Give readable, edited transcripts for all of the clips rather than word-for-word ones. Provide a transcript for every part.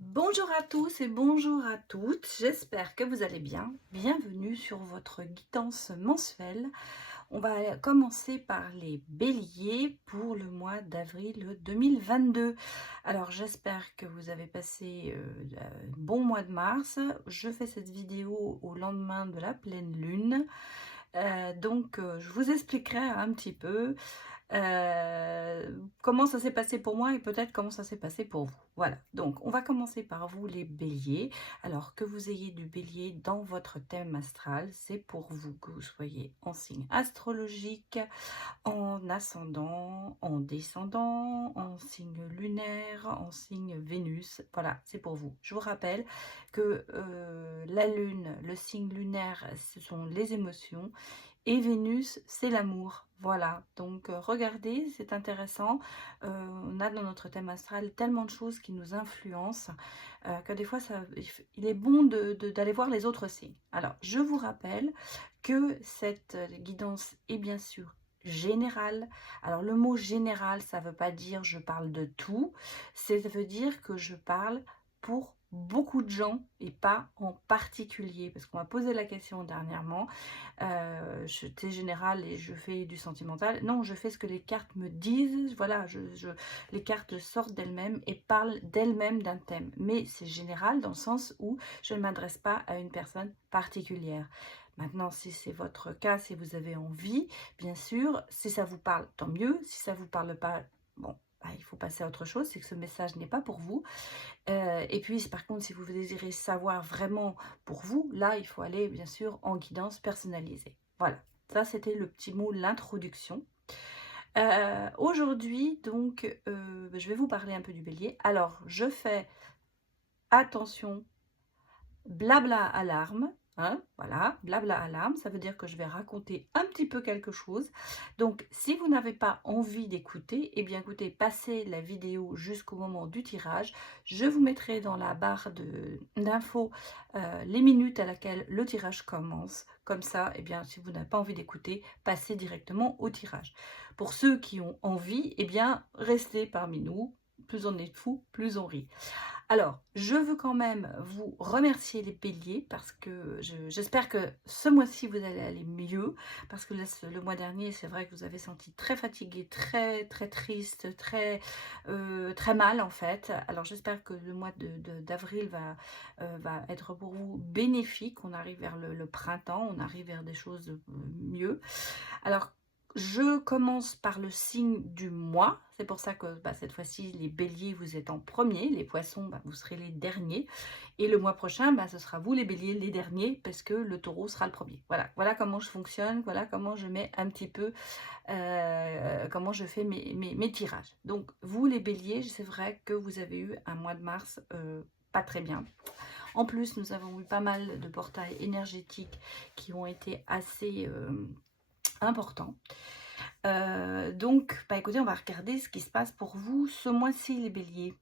Bonjour à tous et bonjour à toutes, j'espère que vous allez bien. Bienvenue sur votre guidance mensuelle. On va commencer par les béliers pour le mois d'avril 2022. Alors j'espère que vous avez passé un bon mois de mars. Je fais cette vidéo au lendemain de la pleine lune. Je vous expliquerai un petit peu comment ça s'est passé pour moi et peut-être comment ça s'est passé pour vous. Voilà, donc on va commencer par vous les béliers. Alors que vous ayez du bélier dans votre thème astral, c'est pour vous, que vous soyez en signe astrologique, en ascendant, en descendant, en signe lunaire, en signe Vénus. Voilà, c'est pour vous. Je vous rappelle que la lune, le signe lunaire, ce sont les émotions et Vénus, c'est l'amour. Voilà, donc regardez, c'est intéressant. On a dans notre thème astral tellement de choses qui nous influencent que des fois, il est bon d'aller voir les autres signes. Alors, je vous rappelle que cette guidance est bien sûr générale. Alors, le mot général, ça ne veut pas dire je parle de tout. Ça veut dire que je parle pour beaucoup de gens et pas en particulier. Parce qu'on m'a posé la question dernièrement. J'étais générale et je fais du sentimental. Non, je fais ce que les cartes me disent. Voilà, les cartes sortent d'elles-mêmes et parlent d'elles-mêmes d'un thème. Mais c'est général dans le sens où je ne m'adresse pas à une personne particulière. Maintenant, si c'est votre cas, si vous avez envie, bien sûr, si ça vous parle, tant mieux. Si ça ne vous parle pas, bon, bah, il faut passer à autre chose, c'est que ce message n'est pas pour vous. Et puis, par contre, si vous désirez savoir vraiment pour vous, là, il faut aller, bien sûr, en guidance personnalisée. Voilà, ça, c'était le petit mot, l'introduction. Aujourd'hui, donc, je vais vous parler un peu du bélier. Alors, je fais attention, blabla alarme, hein, voilà, blabla alarme, ça veut dire que je vais raconter un petit peu quelque chose. Donc, si vous n'avez pas envie d'écouter, eh bien, écoutez, passez la vidéo jusqu'au moment du tirage. Je vous mettrai dans la barre d'infos les minutes à laquelle le tirage commence. Comme ça, eh bien, si vous n'avez pas envie d'écouter, passez directement au tirage. Pour ceux qui ont envie, eh bien, restez parmi nous. Plus on est fou, plus on rit. Alors, je veux quand même vous remercier les béliers parce que j'espère que ce mois-ci, vous allez aller mieux. Parce que le mois dernier, c'est vrai que vous avez senti très fatigué, très, très triste, très mal en fait. Alors, j'espère que le mois d'avril va être pour vous bénéfique. On arrive vers le printemps, on arrive vers des choses mieux. Alors, je commence par le signe du mois. C'est pour ça que cette fois-ci, les béliers, vous êtes en premier. Les poissons, vous serez les derniers. Et le mois prochain, ce sera vous, les béliers, les derniers, parce que le taureau sera le premier. Voilà, voilà comment je fonctionne. Voilà comment je mets un petit peu, comment je fais mes tirages. Donc, vous, les béliers, c'est vrai que vous avez eu un mois de mars pas très bien. En plus, nous avons eu pas mal de portails énergétiques qui ont été assez importants. Écoutez, on va regarder ce qui se passe pour vous ce mois-ci, les béliers.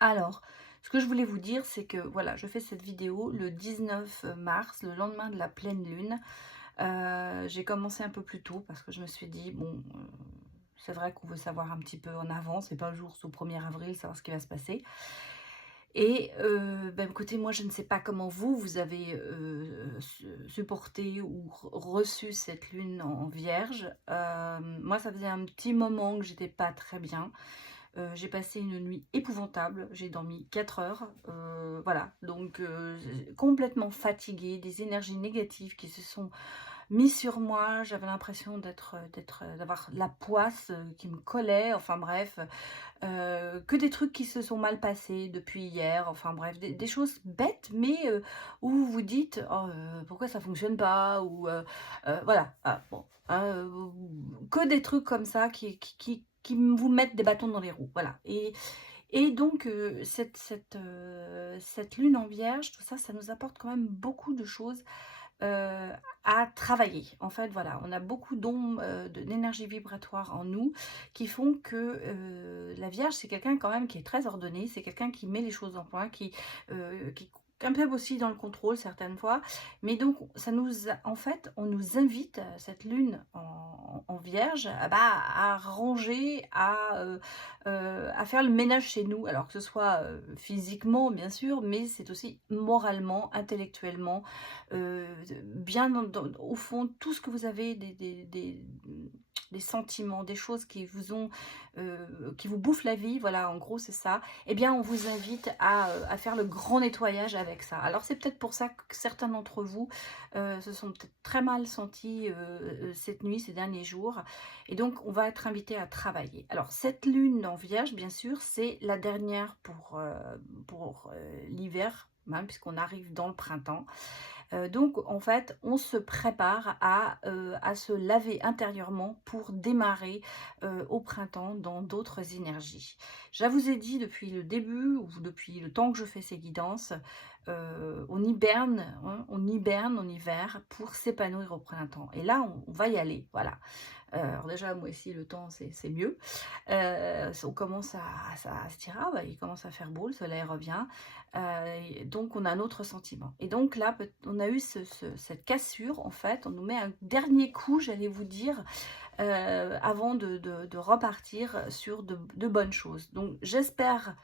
Alors, ce que je voulais vous dire, c'est que voilà, je fais cette vidéo le 19 mars, le lendemain de la pleine lune. J'ai commencé un peu plus tôt parce que je me suis dit, bon, c'est vrai qu'on veut savoir un petit peu en avance, et pas le jour au 1er avril, savoir ce qui va se passer. Et écoutez, moi, je ne sais pas comment vous avez supporté ou reçu cette lune en vierge. Moi, ça faisait un petit moment que j'étais pas très bien. J'ai passé une nuit épouvantable. J'ai dormi 4 heures. Voilà, donc complètement fatiguée, des énergies négatives qui se sont mises sur moi. J'avais l'impression d'avoir la poisse qui me collait. Enfin bref, que des trucs qui se sont mal passés depuis hier, enfin bref, des choses bêtes, mais où vous vous dites: «Oh, pourquoi ça fonctionne pas?» ou voilà, ah bon, hein, que des trucs comme ça qui vous mettent des bâtons dans les roues, voilà. Et donc cette lune en vierge, tout ça, ça nous apporte quand même beaucoup de choses heu, à travailler. En fait, voilà, on a beaucoup d'ondes, d'énergie vibratoire en nous qui font que, la Vierge, c'est quelqu'un quand même qui est très ordonné, c'est quelqu'un qui met les choses en point, qui un peu aussi dans le contrôle certaines fois, mais donc ça nous en fait, on nous invite, cette lune en vierge, à ranger, à faire le ménage chez nous. Alors que ce soit, physiquement bien sûr, mais c'est aussi moralement, intellectuellement, bien au fond, tout ce que vous avez des sentiments, des choses qui vous ont, qui vous bouffent la vie, voilà, en gros c'est ça. Eh bien, on vous invite à faire le grand nettoyage avec ça. Alors, c'est peut-être pour ça que certains d'entre vous se sont peut-être très mal sentis cette nuit, ces derniers jours. Et donc, on va être invité à travailler. Alors, cette lune en Vierge, bien sûr, c'est la dernière pour l'hiver, hein, puisqu'on arrive dans le printemps. Donc en fait, on se prépare à se laver intérieurement pour démarrer, au printemps dans d'autres énergies. Je vous ai dit depuis le début ou depuis le temps que je fais ces guidances, on hiberne, hein, on hiberne en hiver pour s'épanouir au printemps et là, on va y aller, voilà. Alors déjà, moi ici, le temps, c'est mieux. On commence à se dire: «Ah bah, il commence à faire beau, le soleil revient». Et donc on a un autre sentiment. Et donc là, on a eu cette cassure, en fait, on nous met un dernier coup, j'allais vous dire, avant de repartir sur de bonnes choses. Donc j'espère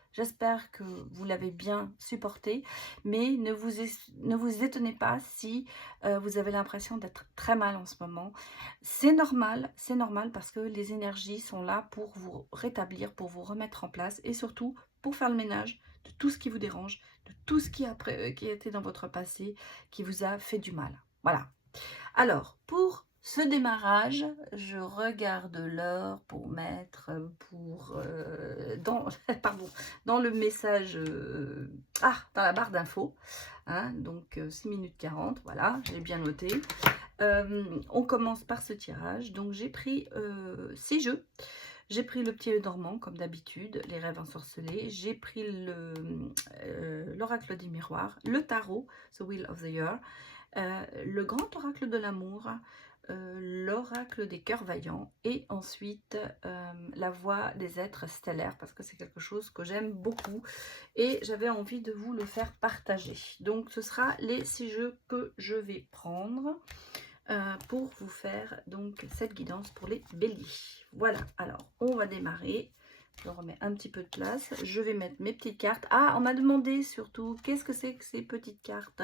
que vous l'avez bien supporté, mais ne vous étonnez pas si vous avez l'impression d'être très mal en ce moment. C'est normal parce que les énergies sont là pour vous rétablir, pour vous remettre en place et surtout pour faire le ménage de tout ce qui vous dérange, de tout ce qui a été dans votre passé, qui vous a fait du mal. Voilà. Alors, pour ce démarrage, je regarde l'heure pour mettre dans, pardon, dans le message, dans la barre d'infos, hein, donc 6 minutes 40, voilà, j'ai bien noté. On commence par ce tirage, donc j'ai pris 6 jeux. J'ai pris le petit dormant, comme d'habitude, les rêves ensorcelés. J'ai pris l'oracle des miroirs, le tarot, The Wheel of the Year, le grand oracle de l'amour, l'oracle des cœurs vaillants et ensuite la voix des êtres stellaires parce que c'est quelque chose que j'aime beaucoup et j'avais envie de vous le faire partager. Donc ce sera les 6 jeux que je vais prendre pour vous faire donc cette guidance pour les béliers. Voilà, alors on va démarrer. Je remets un petit peu de place. Je vais mettre mes petites cartes. Ah, on m'a demandé surtout, qu'est-ce que c'est que ces petites cartes?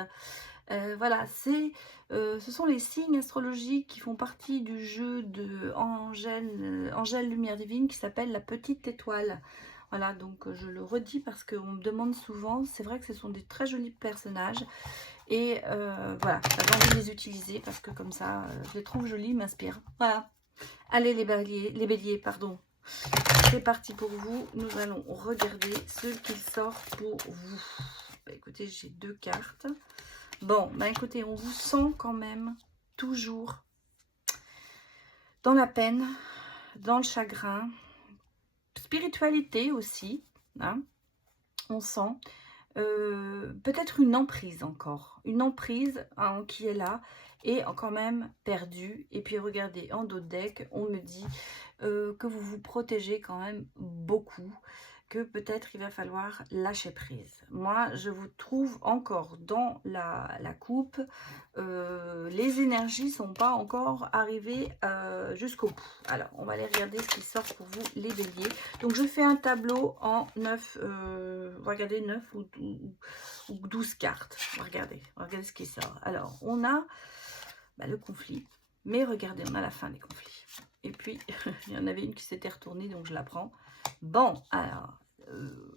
Voilà, ce sont les signes astrologiques qui font partie du jeu de Angèle Lumière Divine qui s'appelle la petite étoile. Voilà, donc je le redis parce qu'on me demande souvent. C'est vrai que ce sont des très jolis personnages. Et voilà, j'avais envie de les utiliser parce que comme ça, je les trouve jolis, ils m'inspirent. Voilà. Allez les béliers, pardon. C'est parti pour vous. Nous allons regarder ce qu'il sort pour vous. Bah, écoutez, j'ai 2 cartes. Bon, bah écoutez, on vous sent quand même toujours dans la peine, dans le chagrin, spiritualité aussi, hein, on sent. Peut-être une emprise encore, une emprise hein, qui est là et quand même perdue. Et puis regardez, en dos de deck, on me dit que vous vous protégez quand même beaucoup, que peut-être il va falloir lâcher prise. Moi, je vous trouve encore dans la coupe. Les énergies sont pas encore arrivées jusqu'au bout. Alors, on va aller regarder ce qui sort pour vous, les béliers. Donc, je fais un tableau en 9, regardez, 9 ou 12 cartes. Regardez ce qui sort. Alors, on a le conflit. Mais regardez, on a la fin des conflits. Et puis, il y en avait une qui s'était retournée, donc je la prends. Bon, alors,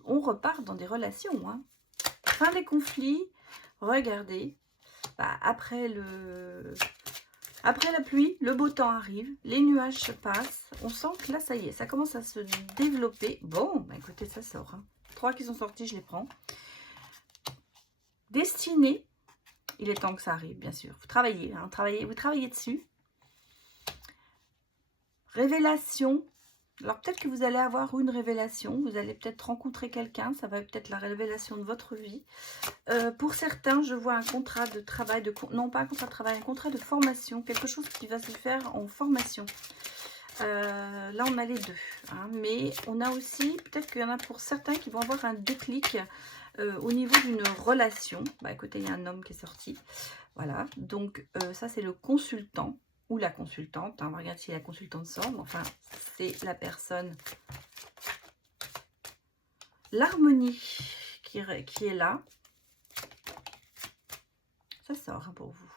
on repart dans des relations. Hein. Fin des conflits, regardez. Après la pluie, le beau temps arrive, les nuages se passent. On sent que là, ça y est, ça commence à se développer. Bon, écoutez, ça sort. Hein. 3 qui sont sortis, je les prends. Destinée, il est temps que ça arrive, bien sûr. Vous travaillez, hein, vous travaillez dessus. Révélation. Alors peut-être que vous allez avoir une révélation, vous allez peut-être rencontrer quelqu'un, ça va peut-être la révélation de votre vie. Pour certains, je vois un contrat de travail, non pas un contrat de travail, un contrat de formation, quelque chose qui va se faire en formation. Là, on a les deux. Hein, mais on a aussi, peut-être qu'il y en a pour certains qui vont avoir un déclic au niveau d'une relation. Bah, écoutez, il y a un homme qui est sorti. Voilà. Donc, ça, c'est le consultant ou la consultante. Hein, on va regarder si la consultante sort. Mais enfin, c'est la personne. L'harmonie qui est là. Ça sort hein, pour vous.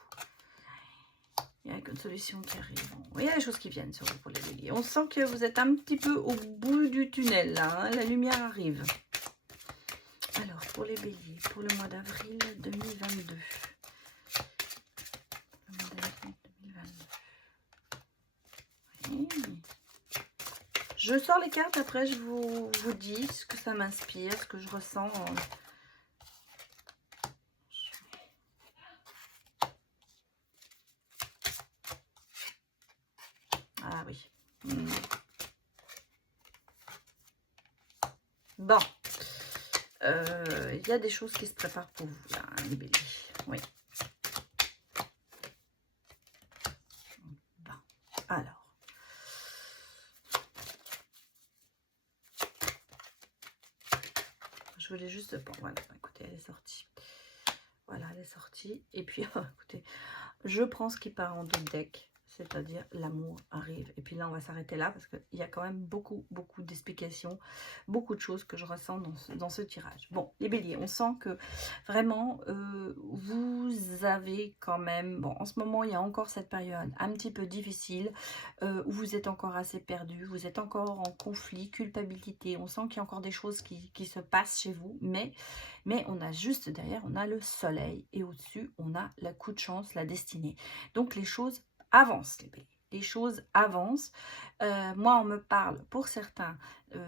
Il y a une solution qui arrive. Il y a des choses qui viennent sur vous pour les béliers. On sent que vous êtes un petit peu au bout du tunnel, là. Hein, la lumière arrive. Alors, pour les béliers, pour le mois d'avril 2022. Le mois d'avril 2022. Oui. Je sors les cartes, après je vous dis ce que ça m'inspire, ce que je ressens. Ah oui. Bon. Il y a des choses qui se préparent pour vous, là, hein, les béliers. Oui. Bon. Alors. Je voulais juste... Bon, voilà, écoutez, elle est sortie. Voilà, elle est sortie. Et puis, écoutez, je prends ce qui part en deux decks. C'est-à-dire l'amour arrive. Et puis là, on va s'arrêter là parce qu'il y a quand même beaucoup d'explications, beaucoup de choses que je ressens dans ce tirage. Bon, les béliers, on sent que vraiment, vous avez quand même... Bon, en ce moment, il y a encore cette période un petit peu difficile où vous êtes encore assez perdu, vous êtes encore en conflit, culpabilité. On sent qu'il y a encore des choses qui se passent chez vous, mais on a juste derrière, on a le soleil et au-dessus, on a la coup de chance, la destinée. Donc, les choses avance les béliers. Les choses avancent. Moi, on me parle, pour certains,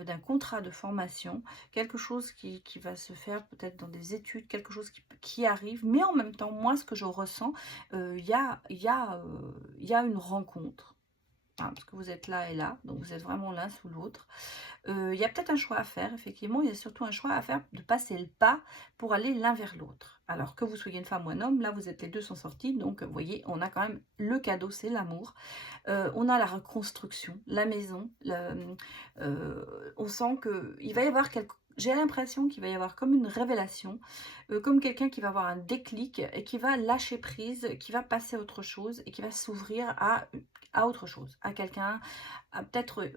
d'un contrat de formation, quelque chose qui va se faire peut-être dans des études, quelque chose qui arrive. Mais en même temps, moi, ce que je ressens, il y a une rencontre. Hein, parce que vous êtes là et là, donc vous êtes vraiment l'un sous l'autre. Il y a peut-être un choix à faire, effectivement. Il y a surtout un choix à faire de passer le pas pour aller l'un vers l'autre. Alors que vous soyez une femme ou un homme, là vous êtes les deux sont sortis. Donc vous voyez, on a quand même le cadeau, c'est l'amour. On a la reconstruction, la maison. On sent qu'il va y avoir quelque... J'ai l'impression qu'il va y avoir comme une révélation, comme quelqu'un qui va avoir un déclic et qui va lâcher prise, qui va passer à autre chose et qui va s'ouvrir à autre chose, à quelqu'un, peut-être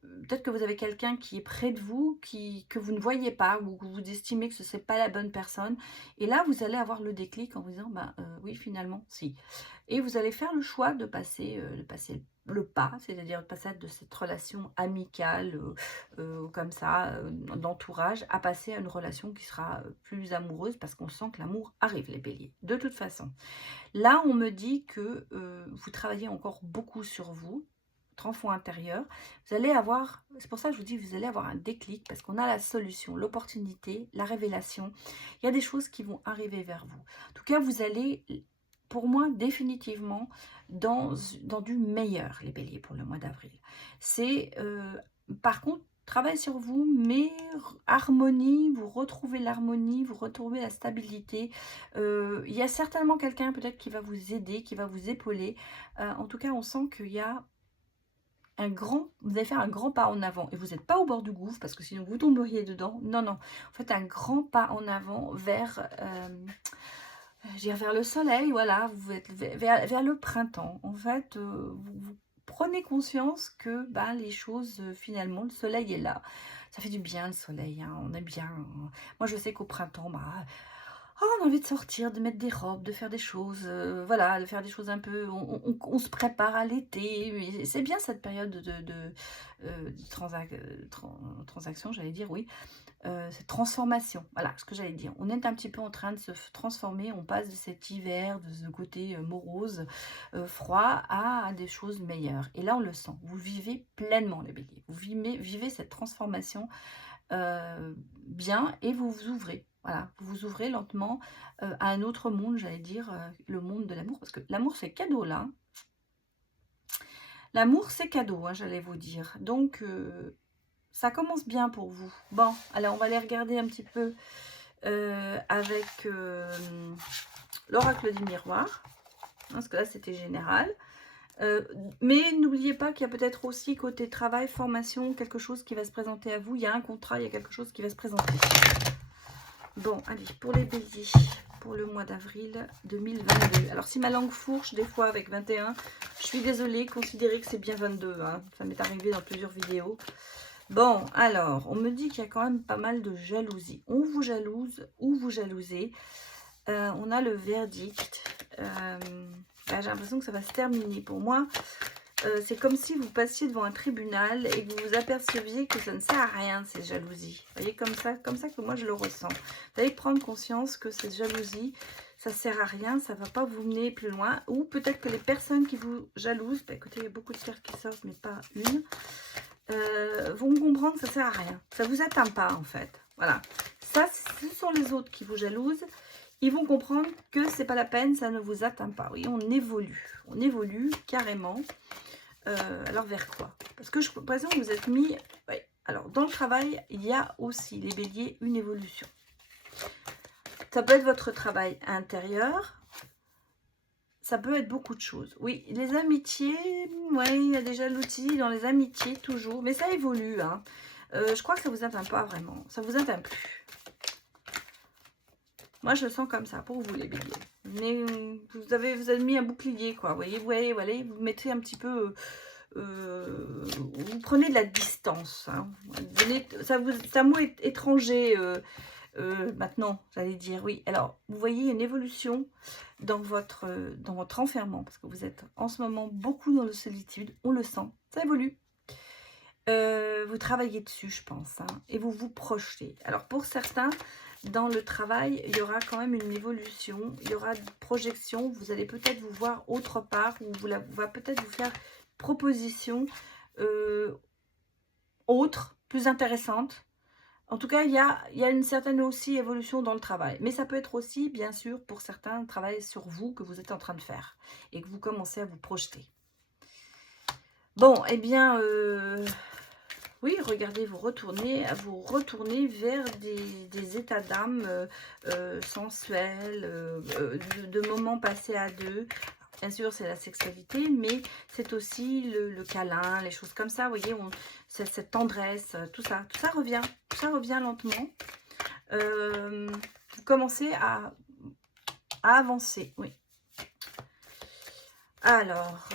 peut-être que vous avez quelqu'un qui est près de vous, que vous ne voyez pas, ou que vous estimez que ce n'est pas la bonne personne. Et là, vous allez avoir le déclic en vous disant, bah, oui, finalement, si. Et vous allez faire le choix de passer le pas, c'est-à-dire de passer de cette relation amicale, comme ça, d'entourage, à passer à une relation qui sera plus amoureuse, parce qu'on sent que l'amour arrive, les béliers. De toute façon, là, on me dit que vous travaillez encore beaucoup sur vous, votre enfant intérieur. Vous allez avoir, c'est pour ça que je vous dis, vous allez avoir un déclic, parce qu'on a la solution, l'opportunité, la révélation. Il y a des choses qui vont arriver vers vous. En tout cas, vous allez, pour moi, définitivement, dans du meilleur, les béliers, pour le mois d'avril. C'est, par contre, travail sur vous, mais harmonie, vous retrouvez l'harmonie, vous retrouvez la stabilité. Il y a certainement quelqu'un peut-être qui va vous aider, qui va vous épauler. En tout cas, on sent qu'il y a vous allez faire un grand pas en avant. Et vous n'êtes pas au bord du gouffre, parce que sinon vous tomberiez dedans. Non, non. Vous faites un grand pas en avant vers... vers le soleil, voilà, vous êtes vers le printemps. En fait, vous prenez conscience que ben, les choses, finalement, le soleil est là. Ça fait du bien le soleil, hein, on est bien. Moi, je sais qu'au printemps, bah, on a envie de sortir, de mettre des robes, de faire des choses, voilà, de faire des choses un peu... On se prépare à l'été. C'est bien cette période de transaction, j'allais dire, oui. Cette transformation, voilà ce que j'allais dire. On est un petit peu en train de se transformer, on passe de cet hiver, de ce côté morose, froid, à des choses meilleures. Et là, on le sent, vous vivez pleinement les béliers, vous vivez cette transformation bien, et vous vous ouvrez. Voilà, vous vous ouvrez lentement à un autre monde, j'allais dire, le monde de l'amour, parce que l'amour c'est cadeau là. L'amour c'est cadeau, hein, j'allais vous dire. Donc, ça commence bien pour vous. Bon, alors on va aller regarder un petit peu avec l'oracle du miroir. Parce que là, c'était général. Euh, mais n'oubliez pas qu'il y a peut-être aussi côté travail, formation, quelque chose qui va se présenter à vous. Il y a un contrat, il y a quelque chose qui va se présenter. Bon, allez, pour les béliers, pour le mois d'avril 2022. Alors, si ma langue fourche des fois avec 21, je suis désolée, considérez que c'est bien 22. Hein. Ça m'est arrivé dans plusieurs vidéos. Bon, alors, on me dit qu'il y a quand même pas mal de jalousie. On vous jalouse ou vous jalousez. On a le verdict. J'ai l'impression que ça va se terminer. Pour moi, c'est comme si vous passiez devant un tribunal et que vous vous aperceviez que ça ne sert à rien, ces jalousies. Vous voyez, comme ça que moi je le ressens. Vous allez prendre conscience que ces jalousies, ça ne sert à rien, ça ne va pas vous mener plus loin. Ou peut-être que les personnes qui vous jalousent, bah écoutez, il y a beaucoup de cartes qui sortent, mais pas une, vont comprendre que ça ne sert à rien. Ça ne vous atteint pas, en fait. Voilà. Ça, ce sont les autres qui vous jalousent. Ils vont comprendre que c'est pas la peine, ça ne vous atteint pas. Oui, on évolue carrément. Alors vers quoi? Parce que je présente que vous êtes mis... Ouais. Alors dans le travail, il y a aussi, les béliers, une évolution. Ça peut être votre travail intérieur. Ça peut être beaucoup de choses. Oui, les amitiés, ouais, il y a des jalousies dans les amitiés toujours. Mais ça évolue. Hein. Je crois que ça ne vous atteint pas vraiment. Ça ne vous atteint plus. Moi, je le sens comme ça pour vous, les béliers. Mais vous avez mis un bouclier, quoi. Vous voyez, vous mettez un petit peu... vous prenez de la distance. Hein. C'est un mot étranger maintenant, j'allais dire. Oui, alors, vous voyez une évolution dans votre enfermement. Parce que vous êtes en ce moment beaucoup dans la solitude. On le sent. Ça évolue. Vous travaillez dessus, je pense. Hein, et vous vous projetez. Alors, pour certains... Dans le travail, il y aura quand même une évolution, il y aura une projection, vous allez peut-être vous voir autre part, ou va peut-être vous faire proposition autre, plus intéressante. En tout cas, il y a une certaine aussi évolution dans le travail. Mais ça peut être aussi, bien sûr, pour certains, un travail sur vous que vous êtes en train de faire et que vous commencez à vous projeter. Bon, eh bien... oui, regardez, vous retournez vers des états d'âme sensuels, de moments passés à deux. Bien sûr, c'est la sexualité, mais c'est aussi le câlin, les choses comme ça. Vous voyez, cette tendresse, tout ça revient. Tout ça revient lentement. Vous commencez à avancer, oui. Alors...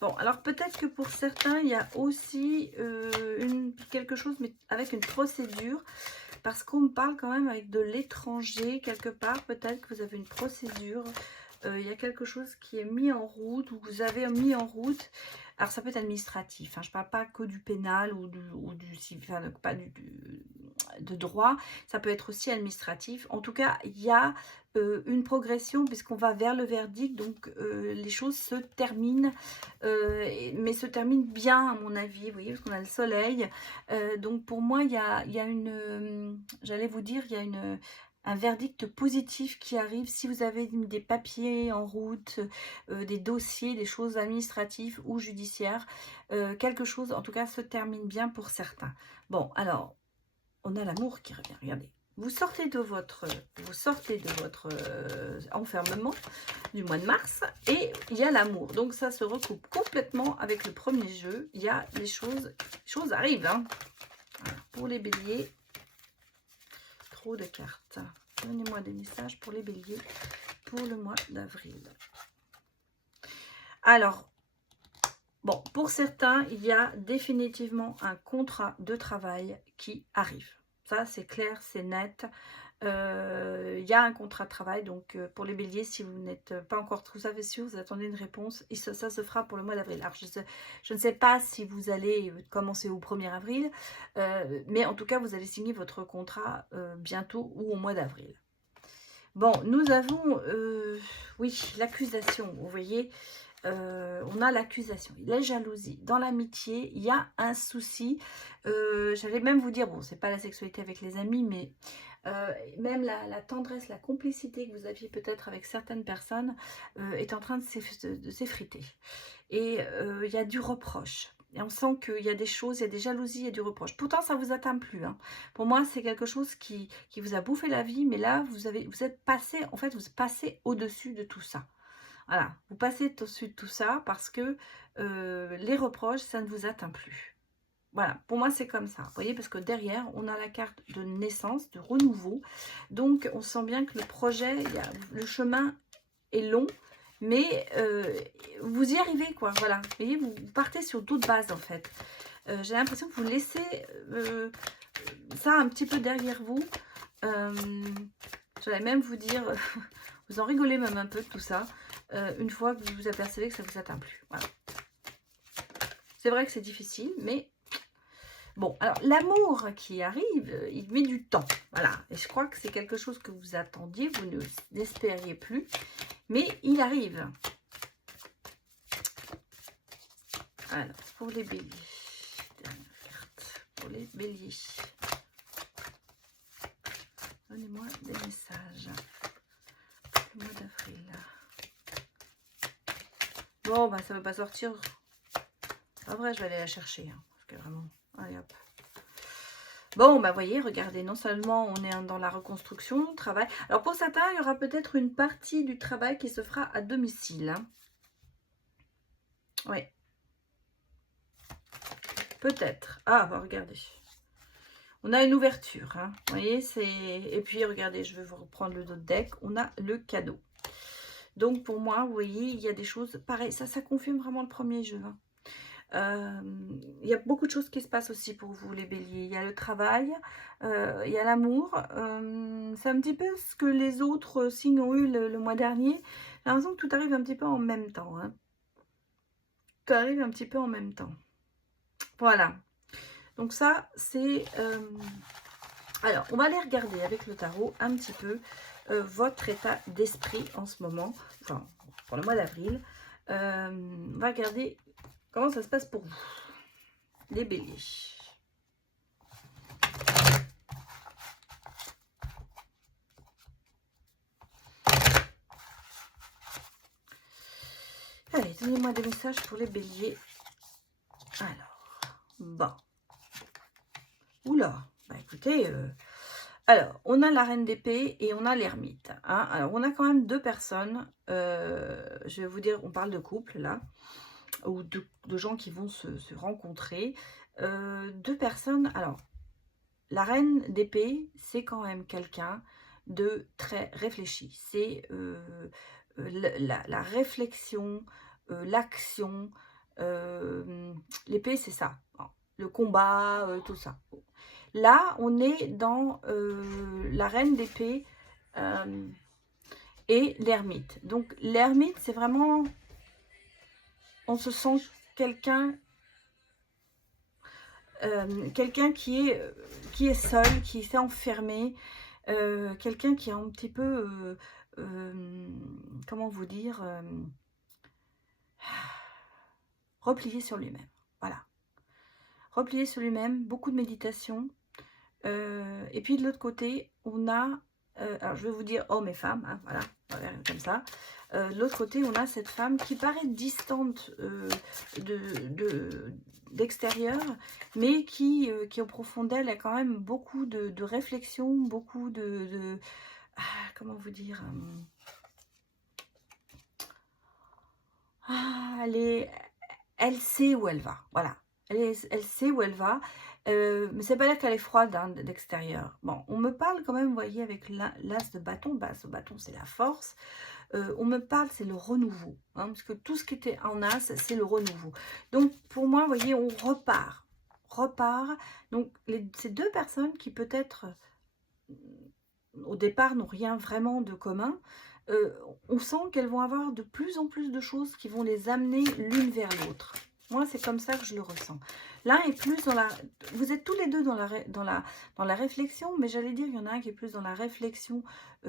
bon, alors peut-être que pour certains, il y a aussi quelque chose, mais avec une procédure, parce qu'on me parle quand même avec de l'étranger, quelque part, peut-être que vous avez une procédure, il y a quelque chose qui est mis en route, ou vous avez mis en route, alors ça peut être administratif, hein, je ne parle pas que du pénal, ou du civil, enfin, pas de droit, ça peut être aussi administratif. En tout cas, il y a une progression puisqu'on va vers le verdict, donc les choses se terminent, mais se terminent bien à mon avis, vous voyez, parce qu'on a le soleil. Donc pour moi, il y a une, j'allais vous dire, il y a un verdict positif qui arrive si vous avez des papiers en route, des dossiers, des choses administratives ou judiciaires. Quelque chose, en tout cas, se termine bien pour certains. Bon, alors, on a l'amour qui revient, regardez. Vous sortez de votre enfermement du mois de mars et il y a l'amour. Donc ça se recoupe complètement avec le premier jeu. Il y a les choses arrivent. Hein. Voilà. Pour les béliers, trop de cartes. Donnez-moi des messages pour les béliers pour le mois d'avril. Alors, bon, pour certains, il y a définitivement un contrat de travail qui arrive. Ça, c'est clair, c'est net. Il y a un contrat de travail. Donc, pour les béliers, si vous n'êtes pas encore tout à fait sûr, vous attendez une réponse. Et ça se fera pour le mois d'avril. Alors, je ne sais pas si vous allez commencer au 1er avril. Mais en tout cas, vous allez signer votre contrat bientôt ou au mois d'avril. Bon, nous avons, oui, l'accusation. Vous voyez, on a l'accusation, la jalousie. Dans l'amitié, il y a un souci. J'allais même vous dire, bon, c'est pas la sexualité avec les amis, mais même la tendresse, la complicité que vous aviez peut-être avec certaines personnes est en train de s'effriter. Et il y a du reproche. Et on sent qu'il y a des choses, il y a des jalousies, il y a du reproche. Pourtant, ça ne vous atteint plus. Hein. Pour moi, c'est quelque chose qui vous a bouffé la vie. Mais là, vous êtes passé, en fait, vous passez au-dessus de tout ça. Voilà, vous passez au-dessus de tout ça parce que les reproches, ça ne vous atteint plus. Voilà, pour moi, c'est comme ça. Vous voyez, parce que derrière, on a la carte de naissance, de renouveau. Donc, on sent bien que le projet, le chemin est long, mais vous y arrivez, quoi. Voilà, vous voyez, vous partez sur d'autres bases, en fait. J'ai l'impression que vous laissez ça un petit peu derrière vous. J'allais même vous dire, vous en rigolez même un peu de tout ça, une fois que vous vous apercevez que ça ne vous atteint plus. Voilà. C'est vrai que c'est difficile, mais bon, alors l'amour qui arrive, il met du temps. Voilà, et je crois que c'est quelque chose que vous attendiez, vous n'espériez plus, mais il arrive. Alors, pour les béliers, dernière carte, pour les béliers. Donnez-moi des messages. Le mois d'avril. Bon, bah ça ne va pas sortir. En vrai, je vais aller la chercher. Hein, parce que vraiment. Allez hop. Bon, bah voyez, regardez, non seulement on est dans la reconstruction, travail. Alors pour certains, il y aura peut-être une partie du travail qui se fera à domicile. Hein. Oui. Peut-être. Ah, bah regardez. On a une ouverture. Hein. Vous voyez, c'est... Et puis, regardez, je vais vous reprendre le dos de deck. On a le cadeau. Donc, pour moi, vous voyez, il y a des choses... Pareil, ça confirme vraiment le premier jeu. Hein. Il y a beaucoup de choses qui se passent aussi pour vous, les béliers. Il y a le travail, il y a l'amour. C'est un petit peu ce que les autres signes ont eu le mois dernier. J'ai l'impression que tout arrive un petit peu en même temps. Hein. Tout arrive un petit peu en même temps. Voilà. Donc ça, c'est... Alors, on va aller regarder avec le tarot un petit peu votre état d'esprit en ce moment. Enfin, pour le mois d'avril. On va regarder comment ça se passe pour vous, les béliers. Allez, donnez-moi des messages pour les béliers. Alors, bon. Oula, bah écoutez, alors, on a la reine d'épée et on a l'ermite. Hein. Alors, on a quand même deux personnes, je vais vous dire, on parle de couple là, ou de gens qui vont se rencontrer. Deux personnes, alors, la reine d'épée, c'est quand même quelqu'un de très réfléchi. C'est la réflexion, l'action. L'épée, c'est ça. Le combat, tout ça. Là, on est dans la reine d'épée et l'ermite. Donc, l'ermite, c'est vraiment... On se sent quelqu'un qui est seul, qui s'est enfermé, quelqu'un qui est un petit peu... comment vous dire replié sur lui-même. Voilà. Replié sur lui-même, beaucoup de méditation. Et puis de l'autre côté, on a, alors je vais vous dire hommes et femmes, hein, voilà, comme ça. De l'autre côté, on a cette femme qui paraît distante d'extérieur, mais qui au profond d'elle a quand même beaucoup de réflexion, beaucoup comment vous dire, elle sait où elle va, voilà. Elle sait où elle va, mais c'est pas dire qu'elle est froide hein, d'extérieur. Bon, on me parle quand même, vous voyez, avec l'as de bâton. Bah, ce bâton, c'est la force. On me parle, c'est le renouveau. Hein, parce que tout ce qui était en as, c'est le renouveau. Donc, pour moi, vous voyez, on repart. Donc, ces deux personnes qui peut-être, au départ, n'ont rien vraiment de commun, on sent qu'elles vont avoir de plus en plus de choses qui vont les amener l'une vers l'autre. Moi, c'est comme ça que je le ressens. L'un est plus dans la... Vous êtes tous les deux dans la réflexion, mais j'allais dire, il y en a un qui est plus dans la réflexion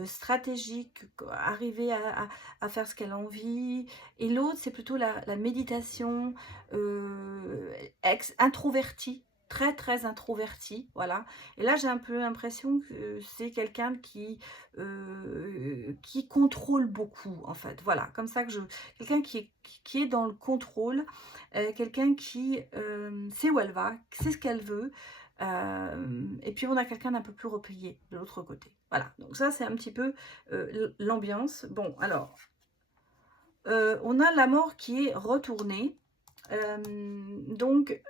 stratégique, arriver à faire ce qu'elle a envie. Et l'autre, c'est plutôt la méditation introvertie. Très, très introvertie, voilà. Et là, j'ai un peu l'impression que c'est quelqu'un qui contrôle beaucoup, en fait. Voilà, comme ça que quelqu'un qui est dans le contrôle, quelqu'un qui sait où elle va, sait ce qu'elle veut, et puis on a quelqu'un d'un peu plus replié de l'autre côté. Voilà, donc ça c'est un petit peu l'ambiance. Bon, alors, on a la mort qui est retournée. Donc,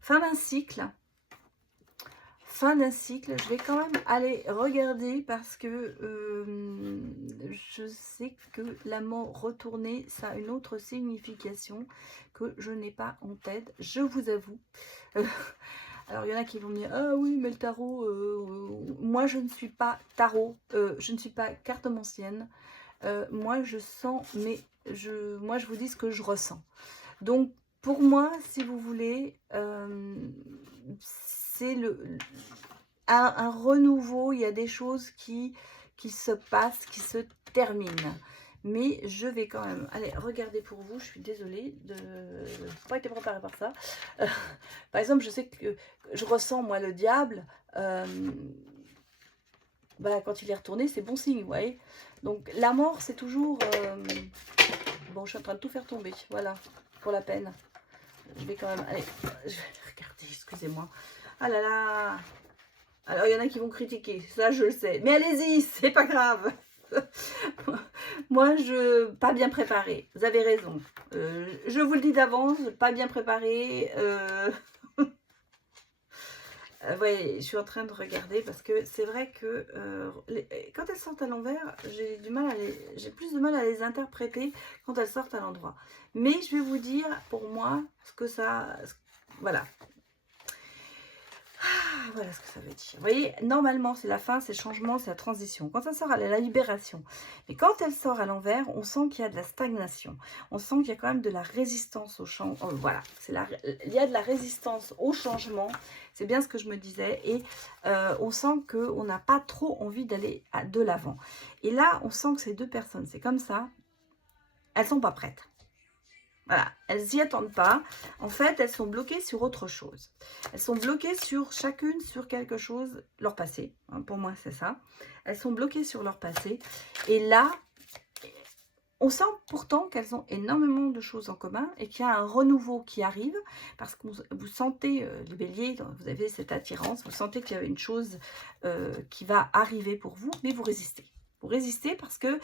fin d'un cycle. Fin d'un cycle, je vais quand même aller regarder parce que je sais que la mort retournée, ça a une autre signification que je n'ai pas en tête, je vous avoue. Alors, il y en a qui vont me dire, ah oui, mais le tarot, moi je ne suis pas tarot, je ne suis pas cartomancienne. Moi je sens, mais moi je vous dis ce que je ressens. Donc, pour moi, si vous voulez, c'est un renouveau, il y a des choses qui se passent, qui se terminent. Mais je vais quand même aller regarder pour vous. Je suis désolée de ne pas être préparée par ça. Par exemple, je sais que je ressens, moi, le diable. Bah, quand il est retourné, c'est bon signe, vous voyez. Donc, la mort, c'est toujours... Bon, je suis en train de tout faire tomber. Voilà, pour la peine. Je vais quand même... Allez, je vais regarder, excusez-moi. Ah là là. Alors, il y en a qui vont critiquer, ça je le sais. Mais allez-y, c'est pas grave. Moi, pas bien préparé. Vous avez raison. Je vous le dis d'avance, pas bien préparé. Ouais, je suis en train de regarder parce que c'est vrai que quand elles sortent à l'envers, j'ai plus de mal à les interpréter quand elles sortent à l'endroit. Mais je vais vous dire, pour moi, ce que ça... Voilà. Voilà ce que ça veut dire. Vous voyez, normalement, c'est la fin, c'est le changement, c'est la transition. Quand ça sort, elle est la libération. Mais quand elle sort à l'envers, on sent qu'il y a de la stagnation. On sent qu'il y a quand même de la résistance au changement. Voilà, il y a de la résistance au changement. C'est bien ce que je me disais. Et on sent qu'on n'a pas trop envie d'aller de l'avant. Et là, on sent que ces deux personnes, c'est comme ça, elles ne sont pas prêtes. Voilà, elles n'y attendent pas. En fait, elles sont bloquées sur autre chose. Elles sont bloquées sur chacune, sur quelque chose, leur passé. Hein, pour moi, c'est ça. Elles sont bloquées sur leur passé. Et là, on sent pourtant qu'elles ont énormément de choses en commun et qu'il y a un renouveau qui arrive. Parce que vous sentez, les béliers, vous avez cette attirance. Vous sentez qu'il y a une chose qui va arriver pour vous, mais vous résistez. Vous résistez parce que,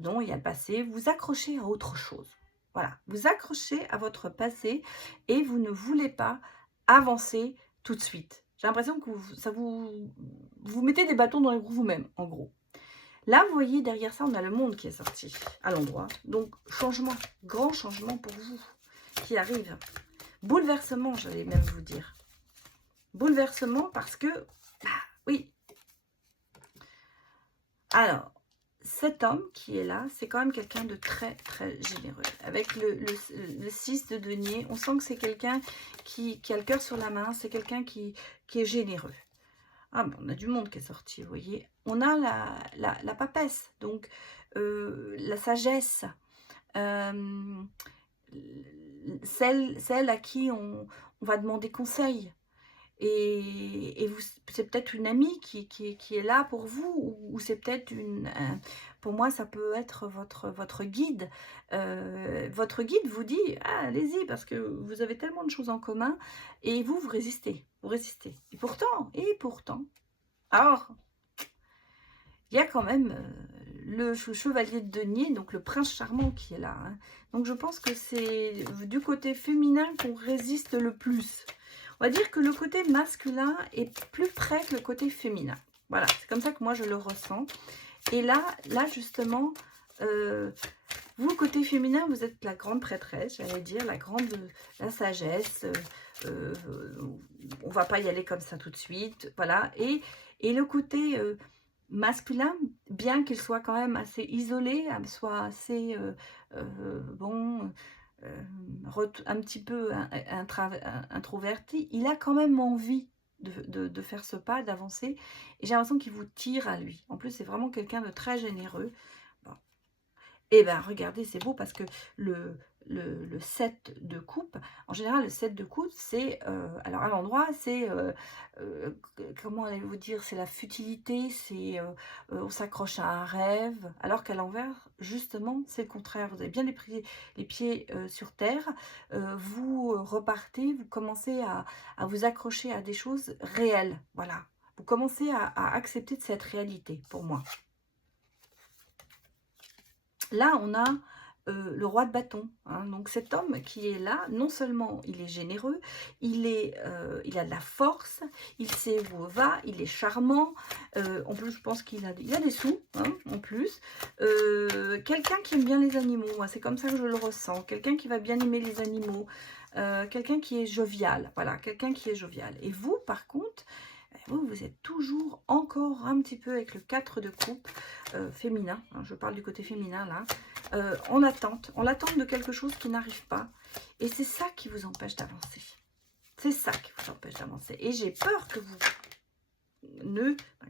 non, il y a le passé. Vous accrochez à autre chose. Voilà, vous accrochez à votre passé et vous ne voulez pas avancer tout de suite. J'ai l'impression que vous mettez des bâtons dans les roues vous-même, en gros. Là, vous voyez, derrière ça, on a le monde qui est sorti à l'endroit. Donc, changement, grand changement pour vous qui arrive. Bouleversement, j'allais même vous dire. Bouleversement parce que, bah, oui. Alors, cet homme qui est là, c'est quand même quelqu'un de très, très généreux. Avec le 6 de denier, on sent que c'est quelqu'un qui a le cœur sur la main, c'est quelqu'un qui est généreux. Ah, ben, on a du monde qui est sorti, vous voyez. On a la papesse, donc la sagesse, celle à qui on va demander conseil. Et c'est peut-être une amie qui est là pour vous, ou c'est peut-être pour moi, ça peut être votre guide. Votre guide vous dit, ah, allez-y, parce que vous avez tellement de choses en commun, et vous résistez, vous résistez. Et pourtant, alors, il y a quand même le chevalier de denier, donc le prince charmant qui est là. Hein. Donc je pense que c'est du côté féminin qu'on résiste le plus. On va dire que le côté masculin est plus près que le côté féminin. Voilà, c'est comme ça que moi je le ressens. Et là justement, vous, côté féminin, vous êtes la grande prêtresse, j'allais dire, la sagesse. On va pas y aller comme ça tout de suite. Voilà. Et le côté masculin, bien qu'il soit quand même assez isolé, soit assez, bon... un petit peu introverti, il a quand même envie de faire ce pas, d'avancer. Et j'ai l'impression qu'il vous tire à lui. En plus, c'est vraiment quelqu'un de très généreux. Bon. Et bien, regardez, c'est beau parce que le 7 de coupe, en général, le 7 de coupe, c'est, alors à l'endroit, c'est, comment allez-vous dire, c'est la futilité, c'est, on s'accroche à un rêve, alors qu'à l'envers, justement, c'est le contraire. Vous avez bien les pieds sur terre, vous repartez, vous commencez à vous accrocher à des choses réelles, voilà. Vous commencez à accepter de cette réalité, pour moi. Là, on a le roi de bâton, hein. Donc cet homme qui est là, non seulement il est généreux, il a de la force, il sait où il va, il est charmant. En plus, je pense il a des sous, hein, en plus. Quelqu'un qui aime bien les animaux, moi, c'est comme ça que je le ressens. Quelqu'un qui va bien aimer les animaux. Quelqu'un qui est jovial, voilà, quelqu'un qui est jovial. Et vous, par contre, vous êtes toujours encore un petit peu avec le 4 de coupe féminin, hein, je parle du côté féminin là, en l'attente de quelque chose qui n'arrive pas. Et c'est ça qui vous empêche d'avancer. C'est ça qui vous empêche d'avancer. Et j'ai peur que vous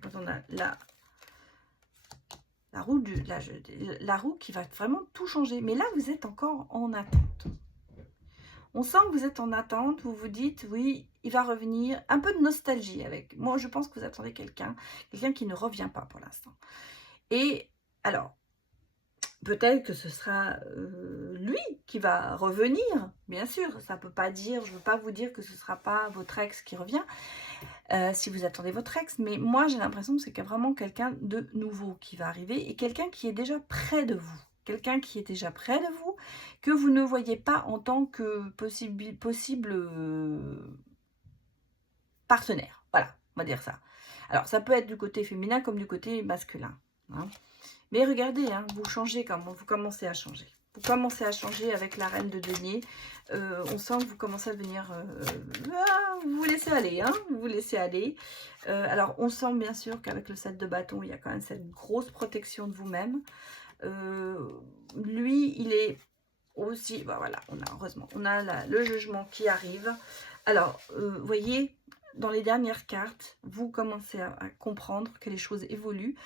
quand on a la roue qui va vraiment tout changer. Mais là, vous êtes encore en attente. On sent que vous êtes en attente, vous vous dites, oui, il va revenir. Un peu de nostalgie avec. Moi, je pense que vous attendez quelqu'un qui ne revient pas pour l'instant. Et alors, peut-être que ce sera lui qui va revenir, bien sûr. Ça ne peut pas dire, je ne veux pas vous dire que ce ne sera pas votre ex qui revient, si vous attendez votre ex. Mais moi, j'ai l'impression que c'est vraiment quelqu'un de nouveau qui va arriver et quelqu'un qui est déjà près de vous. Quelqu'un qui est déjà près de vous, que vous ne voyez pas en tant que possible partenaire. Voilà, on va dire ça. Alors, ça peut être du côté féminin comme du côté masculin, hein. Mais regardez, hein, vous changez vous commencez à changer. Vous commencez à changer avec la reine de denier. On sent que vous commencez à devenir... vous vous laissez aller, hein, vous vous laissez aller. Alors, on sent bien sûr qu'avec le 7 de bâton, il y a quand même cette grosse protection de vous-même. Lui, il est aussi... Bah, voilà, heureusement, on a le jugement qui arrive. Alors, vous voyez, dans les dernières cartes, vous commencez à comprendre que les choses évoluent.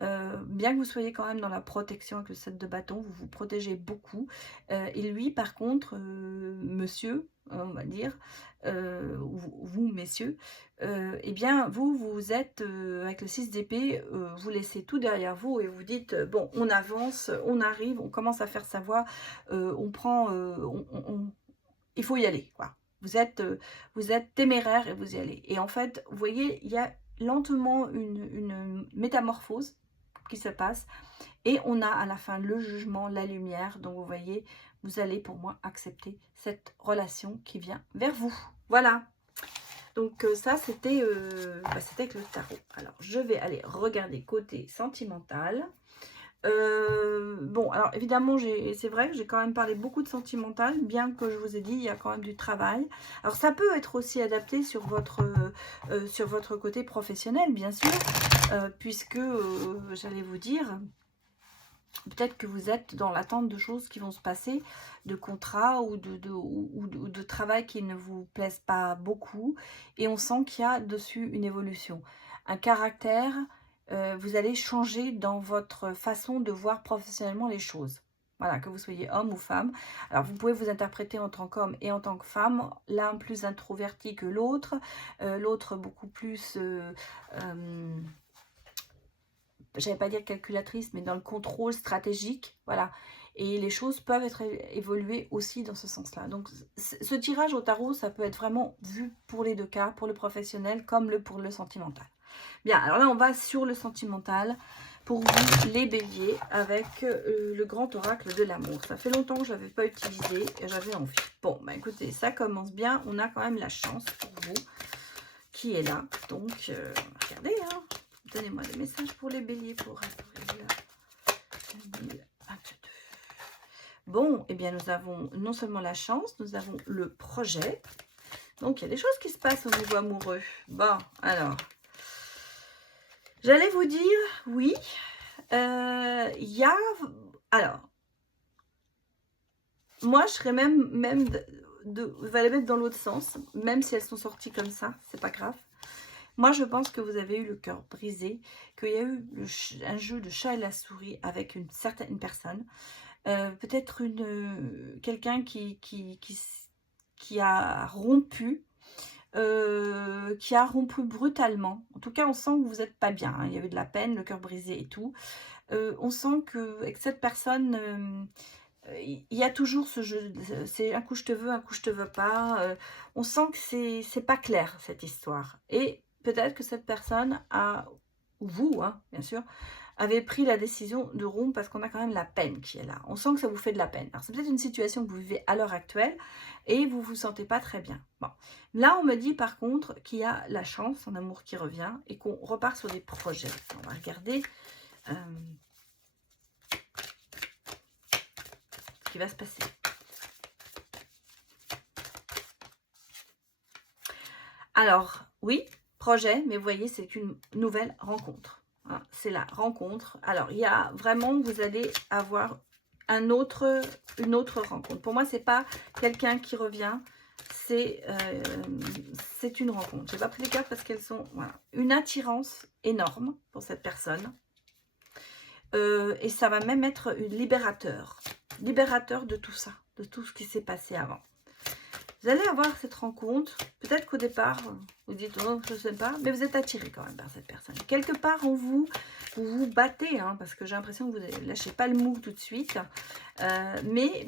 Bien que vous soyez quand même dans la protection avec le 7 de bâton, vous vous protégez beaucoup. Et lui, par contre, monsieur, on va dire, vous, messieurs, eh bien, vous êtes, avec le 6 d'épée, vous laissez tout derrière vous et vous dites, bon, on avance, on arrive, on commence à faire sa voix, on prend, il faut y aller, quoi. Vous êtes téméraire et vous y allez. Et en fait, vous voyez, il y a lentement une métamorphose qui se passe et on a à la fin le jugement, la lumière. Donc vous voyez, vous allez pour moi accepter cette relation qui vient vers vous. Voilà. Donc ça c'était avec le tarot. Alors je vais aller regarder côté sentimental. Bon, alors évidemment, c'est vrai que j'ai quand même parlé beaucoup de sentimental, bien que je vous ai dit, il y a quand même du travail. Alors ça peut être aussi adapté sur votre côté professionnel, bien sûr, puisque, j'allais vous dire, peut-être que vous êtes dans l'attente de choses qui vont se passer, de contrats ou de travail qui ne vous plaisent pas beaucoup, et on sent qu'il y a dessus une évolution. Un caractère, vous allez changer dans votre façon de voir professionnellement les choses. Voilà, que vous soyez homme ou femme. Alors, vous pouvez vous interpréter en tant qu'homme et en tant que femme, l'un plus introverti que l'autre, l'autre beaucoup plus... j'allais pas dire calculatrice, mais dans le contrôle stratégique, voilà. Et les choses peuvent être évoluées aussi dans ce sens-là. Donc, ce tirage au tarot, ça peut être vraiment vu pour les deux cas, pour le professionnel comme pour le sentimental. Bien, alors là, on va sur le sentimental pour vous, les béliers, avec le grand oracle de l'amour. Ça fait longtemps que je ne l'avais pas utilisé et j'avais envie. Bon, bah écoutez, ça commence bien. On a quand même la chance pour vous qui est là. Donc, regardez, hein. Donnez-moi des messages pour les béliers pour avril 2022. Bon, eh bien, nous avons non seulement la chance, nous avons le projet. Donc, il y a des choses qui se passent au niveau amoureux. Bon, alors, j'allais vous dire, oui, il y a... Alors, moi, je serais même je vais les mettre dans l'autre sens, même si elles sont sorties comme ça, c'est pas grave. Moi, je pense que vous avez eu le cœur brisé, qu'il y a eu un jeu de chat et la souris avec une certaine personne. Peut-être quelqu'un qui a rompu, brutalement. En tout cas, on sent que vous n'êtes pas bien, hein. Il y a eu de la peine, le cœur brisé et tout. On sent qu'avec cette personne... il y a toujours ce jeu, c'est un coup je te veux, un coup je te veux pas. On sent que c'est pas clair cette histoire. Et peut-être que cette personne a, ou vous, hein, bien sûr, avez pris la décision de rompre parce qu'on a quand même la peine qui est là. On sent que ça vous fait de la peine. Alors, c'est peut-être une situation que vous vivez à l'heure actuelle et vous ne vous sentez pas très bien. Bon. Là, on me dit par contre qu'il y a la chance, en amour qui revient et qu'on repart sur des projets. On va regarder ce qui va se passer. Alors, oui, projet, mais vous voyez, c'est une nouvelle rencontre. Hein, c'est la rencontre. Alors, il y a vraiment, vous allez avoir une autre rencontre. Pour moi, c'est pas quelqu'un qui revient, c'est une rencontre. Je n'ai pas pris les cartes parce qu'elles sont, voilà, une attirance énorme pour cette personne. Et ça va même être une libérateur de tout ça, de tout ce qui s'est passé avant. Vous allez avoir cette rencontre, peut-être qu'au départ, vous dites, oh, je ne sais pas, mais vous êtes attiré quand même par cette personne. Quelque part, vous vous battez, hein, parce que j'ai l'impression que vous ne lâchez pas le mou tout de suite. Mais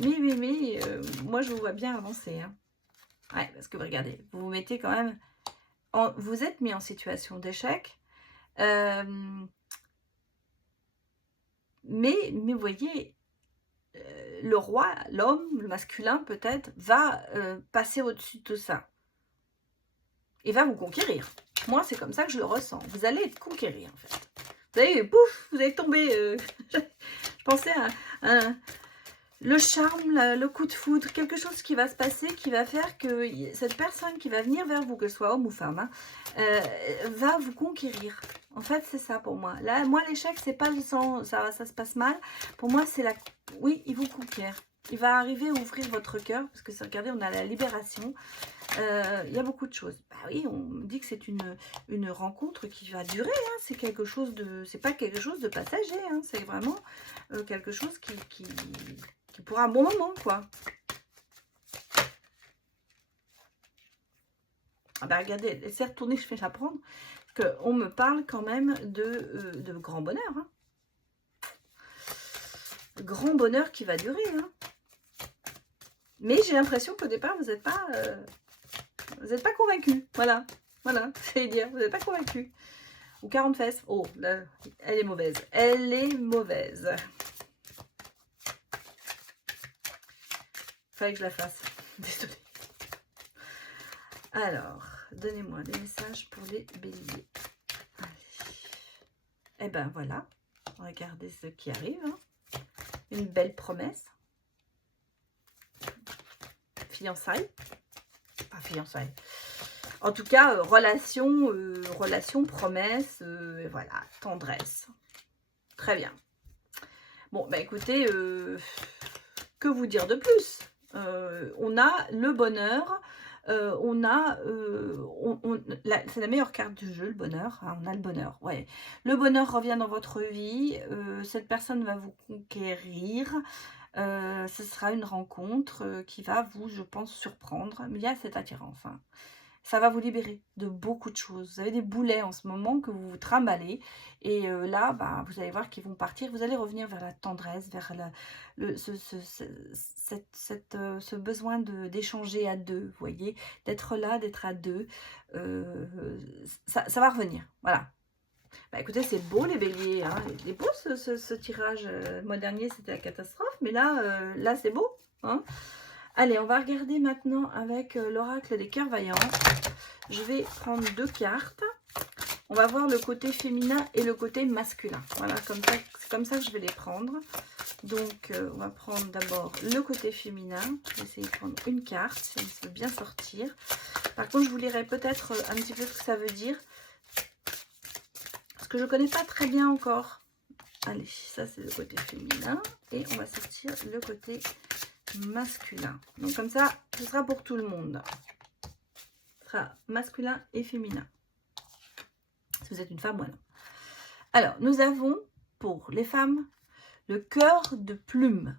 moi, je vous vois bien avancer. Hein. Ouais, parce que regardez, vous vous mettez quand même, vous êtes mis en situation d'échec. Mais vous voyez, le roi, l'homme, le masculin peut-être, va passer au-dessus de tout ça. Et va vous conquérir. Moi, c'est comme ça que je le ressens. Vous allez être conquéri, en fait. Vous allez, pouf, vous allez tomber. Je pensais à le charme, le coup de foudre, quelque chose qui va se passer, qui va faire que cette personne qui va venir vers vous, que ce soit homme ou femme, hein, va vous conquérir. En fait, c'est ça pour moi. Là, moi, l'échec, c'est pas le sens, ça se passe mal. Pour moi, c'est la... Oui, il vous conquiert. Il va arriver à ouvrir votre cœur, parce que regardez, on a la libération. Il y a beaucoup de choses. Bah oui, on dit que c'est une rencontre qui va durer. Hein. C'est quelque chose de... C'est pas quelque chose de passager. Hein. C'est vraiment quelque chose qui pourra un bon moment, quoi. Ah bah regardez, laissez retourner, je vais la prendre. On me parle quand même de grand bonheur. Hein. Grand bonheur qui va durer. Hein. Mais j'ai l'impression qu'au départ, vous n'êtes pas convaincu. Voilà, c'est dire, vous n'êtes pas convaincu. Ou 40 fesses. Oh, là, elle est mauvaise. Elle est mauvaise. Fallait que je la fasse. Désolée. Alors, donnez-moi des messages pour les béliers. Et ben voilà. Regardez ce qui arrive. Hein. Une belle promesse. Fiançailles. Pas fiançailles. En tout cas, relation, promesse, voilà, tendresse. Très bien. Bon, bah écoutez, que vous dire de plus? On a le bonheur, c'est la meilleure carte du jeu, le bonheur. Hein, on a le bonheur, ouais. Le bonheur revient dans votre vie, cette personne va vous conquérir. Ce sera une rencontre qui va vous, je pense, surprendre. Mais il y a cette attirance. Hein. Ça va vous libérer de beaucoup de choses. Vous avez des boulets en ce moment que vous vous trimballez. Et là, bah, vous allez voir qu'ils vont partir. Vous allez revenir vers la tendresse, vers ce besoin d'échanger à deux. Vous voyez, d'être là, d'être à deux. Ça va revenir. Voilà. Bah, écoutez, c'est beau les béliers. Hein. Il est beau ce tirage. Le mois dernier, c'était la catastrophe. Mais là c'est beau. Hein. Allez, on va regarder maintenant avec l'oracle des cœurs vaillants. Je vais prendre 2 cartes. On va voir le côté féminin et le côté masculin. Voilà, c'est comme ça que je vais les prendre. Donc, on va prendre d'abord le côté féminin. Je vais essayer de prendre une carte, si elle veut bien sortir. Par contre, je vous lirai peut-être un petit peu ce que ça veut dire. Parce que je ne connais pas très bien encore. Allez, ça c'est le côté féminin. Et on va sortir le côté masculin. Donc comme ça, ce sera pour tout le monde. Ce sera masculin et féminin. Si vous êtes une femme, voilà. Alors, nous avons pour les femmes le cœur de plume.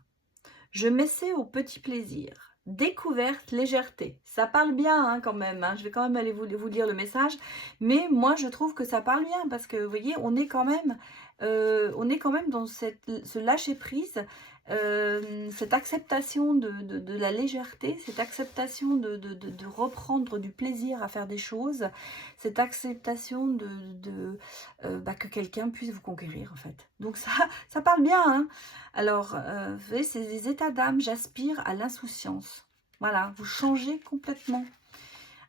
Je m'essaie au petit plaisir. Découverte, légèreté. Ça parle bien hein, quand même. Hein. Je vais quand même aller vous lire le message. Mais moi, je trouve que ça parle bien parce que, vous voyez, on est quand même dans ce lâcher-prise. cette acceptation de la légèreté, cette acceptation de reprendre du plaisir à faire des choses, cette acceptation bah, que quelqu'un puisse vous conquérir en fait. Donc ça parle bien, hein. Alors, vous voyez, c'est des états d'âme, j'aspire à l'insouciance. Voilà, vous changez complètement.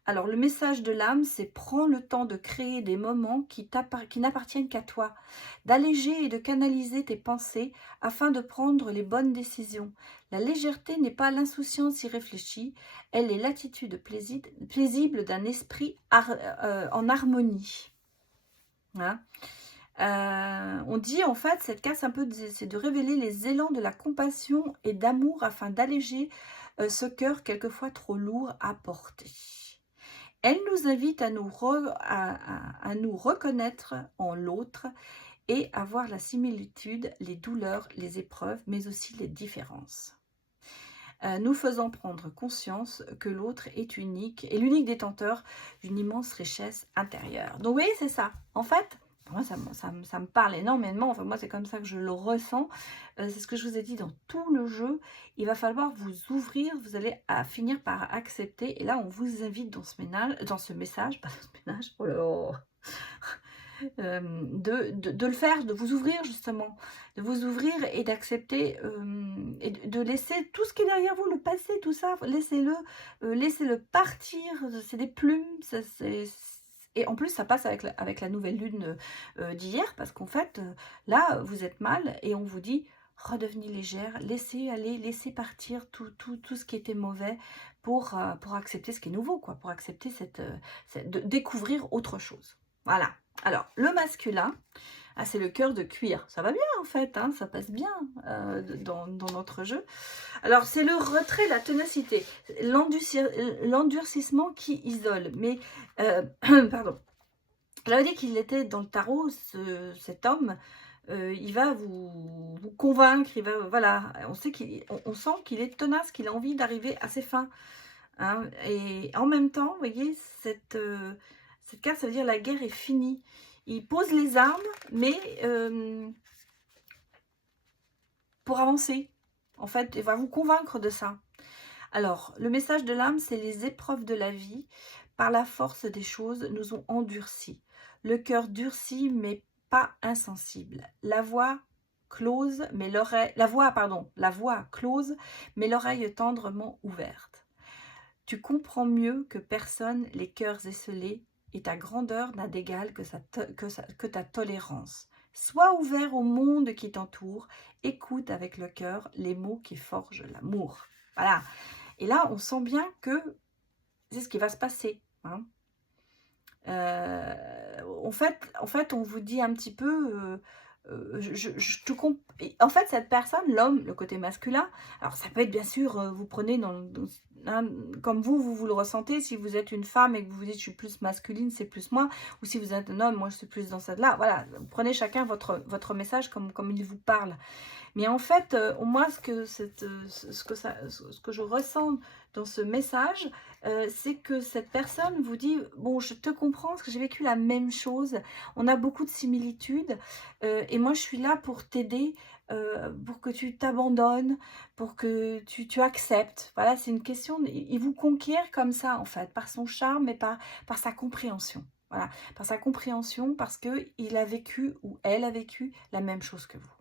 Alors, le message de l'âme, c'est prends le temps de créer des moments qui n'appartiennent qu'à toi, d'alléger et de canaliser tes pensées afin de prendre les bonnes décisions. La légèreté n'est pas l'insouciance irréfléchie, elle est l'attitude paisible d'un esprit en harmonie. Hein. On dit en fait, cette carte, c'est de révéler les élans de la compassion et d'amour afin d'alléger ce cœur quelquefois trop lourd à porter. Elle nous invite à nous reconnaître en l'autre et à voir la similitude, les douleurs, les épreuves, mais aussi les différences. Nous faisant prendre conscience que l'autre est unique et l'unique détenteur d'une immense richesse intérieure. Donc oui, c'est ça. En fait, moi, ça me parle énormément. Enfin, moi, c'est comme ça que je le ressens. C'est ce que je vous ai dit dans tout le jeu. Il va falloir vous ouvrir. Vous allez finir par accepter. Et là, on vous invite dans ce message, pas dans ce ménage, oh là là, de le faire, de vous ouvrir justement, de vous ouvrir et d'accepter et de laisser tout ce qui est derrière vous, le passé, tout ça, laissez-le partir, c'est des plumes, et en plus ça passe avec la nouvelle lune d'hier, parce qu'en fait, là, vous êtes mal et on vous dit, redevenez légère, laissez aller, laissez partir tout ce qui était mauvais pour accepter ce qui est nouveau, quoi, pour accepter de découvrir autre chose. Voilà. Alors, le masculin, c'est le cœur de cuir. Ça va bien en fait, hein, ça passe bien dans notre jeu. Alors, c'est le retrait, la ténacité, l'endurcissement qui isole. Mais, pardon, j'avais dit qu'il était dans le tarot, cet homme, il va vous convaincre, voilà, on sent qu'il est tenace, qu'il a envie d'arriver à ses fins. Hein, et en même temps, vous voyez, cette carte, ça veut dire la guerre est finie. Il pose les armes, mais pour avancer. En fait, il va vous convaincre de ça. Alors, le message de l'âme, c'est les épreuves de la vie, par la force des choses, nous ont endurcis. Le cœur durci, mais pas insensible. La voix close, mais la voix close, mais l'oreille tendrement ouverte. Tu comprends mieux que personne les cœurs esselés, et ta grandeur n'a d'égal que ta tolérance. Sois ouvert au monde qui t'entoure, écoute avec le cœur les mots qui forgent l'amour. Voilà. Et là, on sent bien que c'est ce qui va se passer. Hein. En fait, on vous dit un petit peu... en fait, cette personne, l'homme, le côté masculin, alors ça peut être bien sûr, vous prenez comme vous le ressentez, si vous êtes une femme et que vous vous dites je suis plus masculine, c'est plus moi, ou si vous êtes un homme, moi je suis plus dans celle-là, voilà, vous prenez chacun votre message comme il vous parle. Mais en fait, moi, ce que je ressens dans ce message, c'est que cette personne vous dit, bon, je te comprends, parce que j'ai vécu la même chose, on a beaucoup de similitudes, et moi, je suis là pour t'aider, pour que tu t'abandonnes, pour que tu acceptes. Voilà, c'est une question, il vous conquiert comme ça, en fait, par son charme et par sa compréhension. Voilà, par sa compréhension, parce qu'il a vécu, ou elle a vécu, la même chose que vous.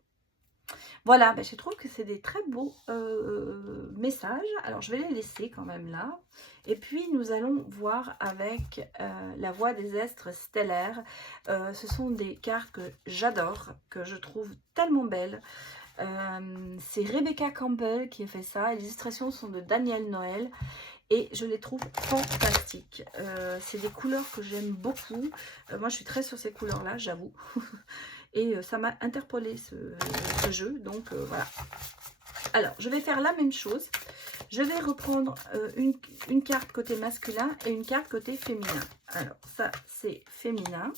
Voilà, je trouve que c'est des très beaux messages. Alors, je vais les laisser quand même là. Et puis, nous allons voir avec la voix des astres stellaires. Ce sont des cartes que j'adore, que je trouve tellement belles. C'est Rebecca Campbell qui a fait ça. Les illustrations sont de Daniel Noël. Et je les trouve fantastiques. C'est des couleurs que j'aime beaucoup. Moi, je suis très sur ces couleurs-là, j'avoue. Et ça m'a interpellé ce jeu. Donc, voilà. Alors, je vais faire la même chose. Je vais reprendre une carte côté masculin et une carte côté féminin. Alors, ça, c'est féminin.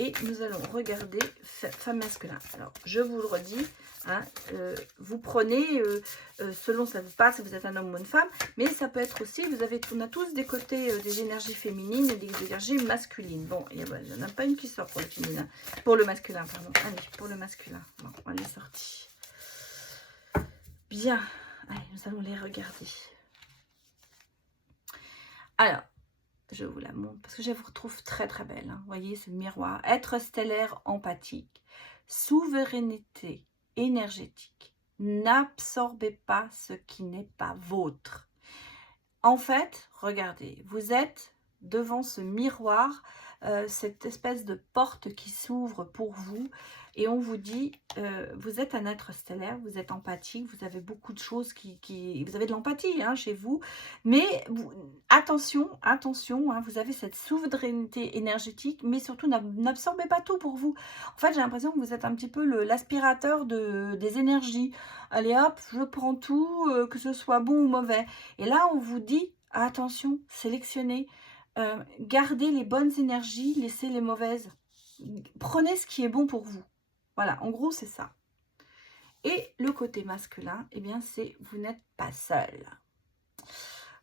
Et nous allons regarder femme masculin. Alors, je vous le redis, hein, vous prenez, selon ça vous passe, si vous êtes un homme ou une femme, mais ça peut être aussi, on a tous des côtés, des énergies féminines et des énergies masculines. Bon, il n'y en a pas une qui sort pour le féminin, pour le masculin, pardon. Allez, pour le masculin. Bon, elle est sortie. Bien, allez, nous allons les regarder. Alors, je vous la montre parce que je vous trouve très très belle. Hein. Vous voyez, c'est le miroir. Être stellaire, empathique, souveraineté énergétique. N'absorbez pas ce qui n'est pas vôtre. En fait, regardez, vous êtes devant ce miroir, cette espèce de porte qui s'ouvre pour vous et on vous dit, vous êtes un être stellaire, vous êtes empathique, vous avez beaucoup de choses vous avez de l'empathie hein, chez vous, mais attention, attention, hein, vous avez cette souveraineté énergétique, mais surtout n'absorbez pas tout pour vous. En fait, j'ai l'impression que vous êtes un petit peu l'aspirateur des énergies. Allez hop, je prends tout, que ce soit bon ou mauvais. Et là, on vous dit, attention, sélectionnez, gardez les bonnes énergies, laissez les mauvaises. Prenez ce qui est bon pour vous. Voilà, en gros, c'est ça. Et le côté masculin, eh bien, c'est vous n'êtes pas seul.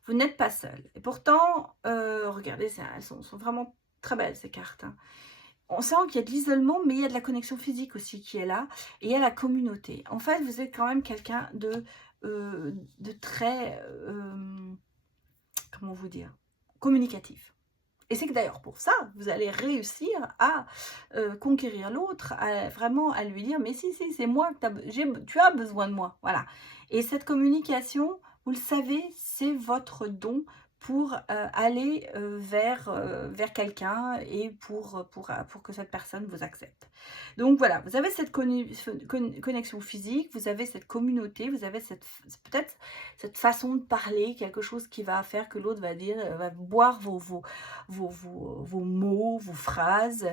Vous n'êtes pas seul. Et pourtant, regardez, elles sont vraiment très belles, ces cartes. Hein. On sent qu'il y a de l'isolement, mais il y a de la connexion physique aussi qui est là. Et il y a la communauté. En fait, vous êtes quand même quelqu'un de très, comment vous dire, communicatif. Et c'est que d'ailleurs pour ça, vous allez réussir à conquérir l'autre, vraiment à lui dire, mais si, c'est moi, tu as besoin de moi. Voilà. Et cette communication, vous le savez, c'est votre don pour aller vers quelqu'un et pour que cette personne vous accepte. Donc voilà, vous avez cette connexion physique, vous avez cette communauté, vous avez peut-être cette façon de parler, quelque chose qui va faire que l'autre va dire, va boire vos mots, vos phrases.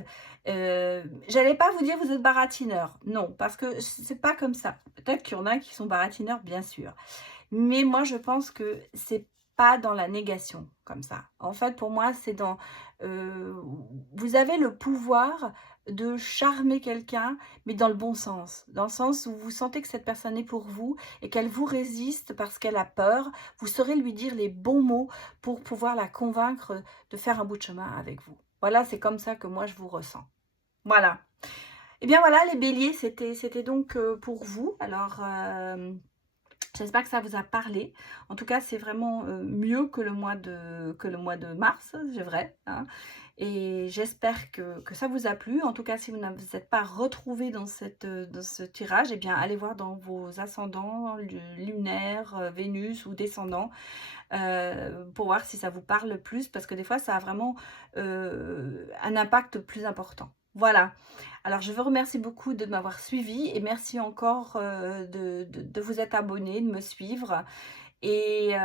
J'allais pas vous dire vous êtes baratineur, non, parce que c'est pas comme ça. Peut-être qu'il y en a qui sont baratineurs, bien sûr. Mais moi, je pense que c'est pas dans la négation comme ça. En fait, pour moi, c'est dans... vous avez le pouvoir de charmer quelqu'un, mais dans le bon sens. Dans le sens où vous sentez que cette personne est pour vous et qu'elle vous résiste parce qu'elle a peur. Vous saurez lui dire les bons mots pour pouvoir la convaincre de faire un bout de chemin avec vous. Voilà, c'est comme ça que moi, je vous ressens. Voilà. Et bien voilà, les béliers, c'était donc pour vous. Alors... j'espère que ça vous a parlé. En tout cas, c'est vraiment mieux que le mois de mars, c'est vrai. Hein. Et j'espère que ça vous a plu. En tout cas, si vous ne vous êtes pas retrouvé dans ce tirage, eh bien, allez voir dans vos ascendants, lunaires, Vénus ou descendants, pour voir si ça vous parle plus. Parce que des fois, ça a vraiment un impact plus important. Voilà. Alors, je vous remercie beaucoup de m'avoir suivi et merci encore de vous être abonné, de me suivre. Et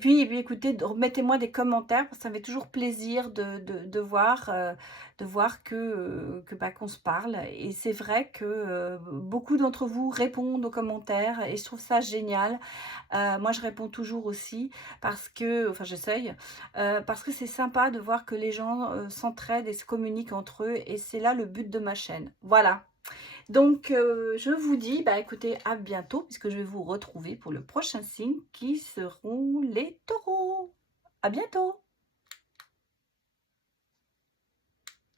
puis, écoutez, remettez-moi des commentaires parce que ça me fait toujours plaisir de voir qu'on se parle. Et c'est vrai que beaucoup d'entre vous répondent aux commentaires et je trouve ça génial. Moi, je réponds toujours aussi parce que, enfin, j'essaye, parce que c'est sympa de voir que les gens s'entraident et se communiquent entre eux et c'est là le but de ma chaîne. Voilà. Donc, je vous dis, bah, écoutez, à bientôt, puisque je vais vous retrouver pour le prochain signe qui seront les taureaux. À bientôt!